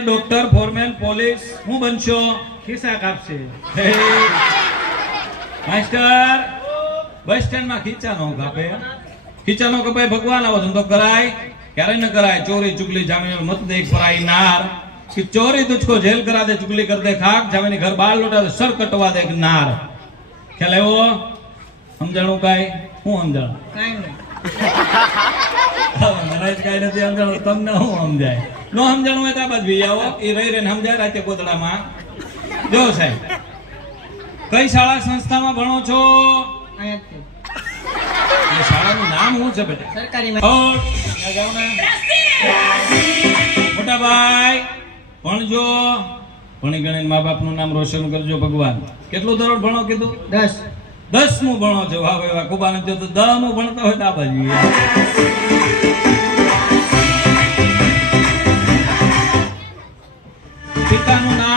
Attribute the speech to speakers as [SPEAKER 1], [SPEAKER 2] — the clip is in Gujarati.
[SPEAKER 1] ડોક્ટર ફોરમેન પોલીસ હું બનશો?
[SPEAKER 2] ખિસ્સા કાપશે.
[SPEAKER 1] માસ્ટર બસ સ્ટેન્ડમાં ખીચા નો કાપે. ખીચા નો કપાય ભગવાન આવો ધંધો કરાય. ક્યારે ન કરાય. ચોરી ચુગલી જામીન મત દે ફરાઈ નાર. કે ચોરી તુજકો જેલ કરા દે ચુગલી કર દે ખાક. જામીન ઘર બાર લોટા સર કટવા દે નાર. ખ્યાલ આવ્યો? સમજાણું કાઈ? હું સમજાણું?
[SPEAKER 2] કાઈ
[SPEAKER 1] જ કાંઈ નથી સમજાણું. તમને હું સમજાય? નો સમજાણું હોય તો આ બાજુ આવો. એ રહી રહીને સમજાય રાતે કોતડામાં જો સાહેબ કઈ શાળા સંસ્થામાં ભણો છો? શાળાનું નામ શું છે બેટા?
[SPEAKER 2] સરકારી
[SPEAKER 1] ને. મોટા ભાઈ ભણજો. ભણી ગણીને મા બાપનું નામ રોશન કરજો ભગવાન. કેટલું ધોરણ ભણો કીધું?
[SPEAKER 2] દસ.
[SPEAKER 1] દસમું ભણો છો. વાહ ભાઈ વાહ. આનંદ નથી તો દસમું ભણતા હોય તો આ બાજુ પિતાનું નામ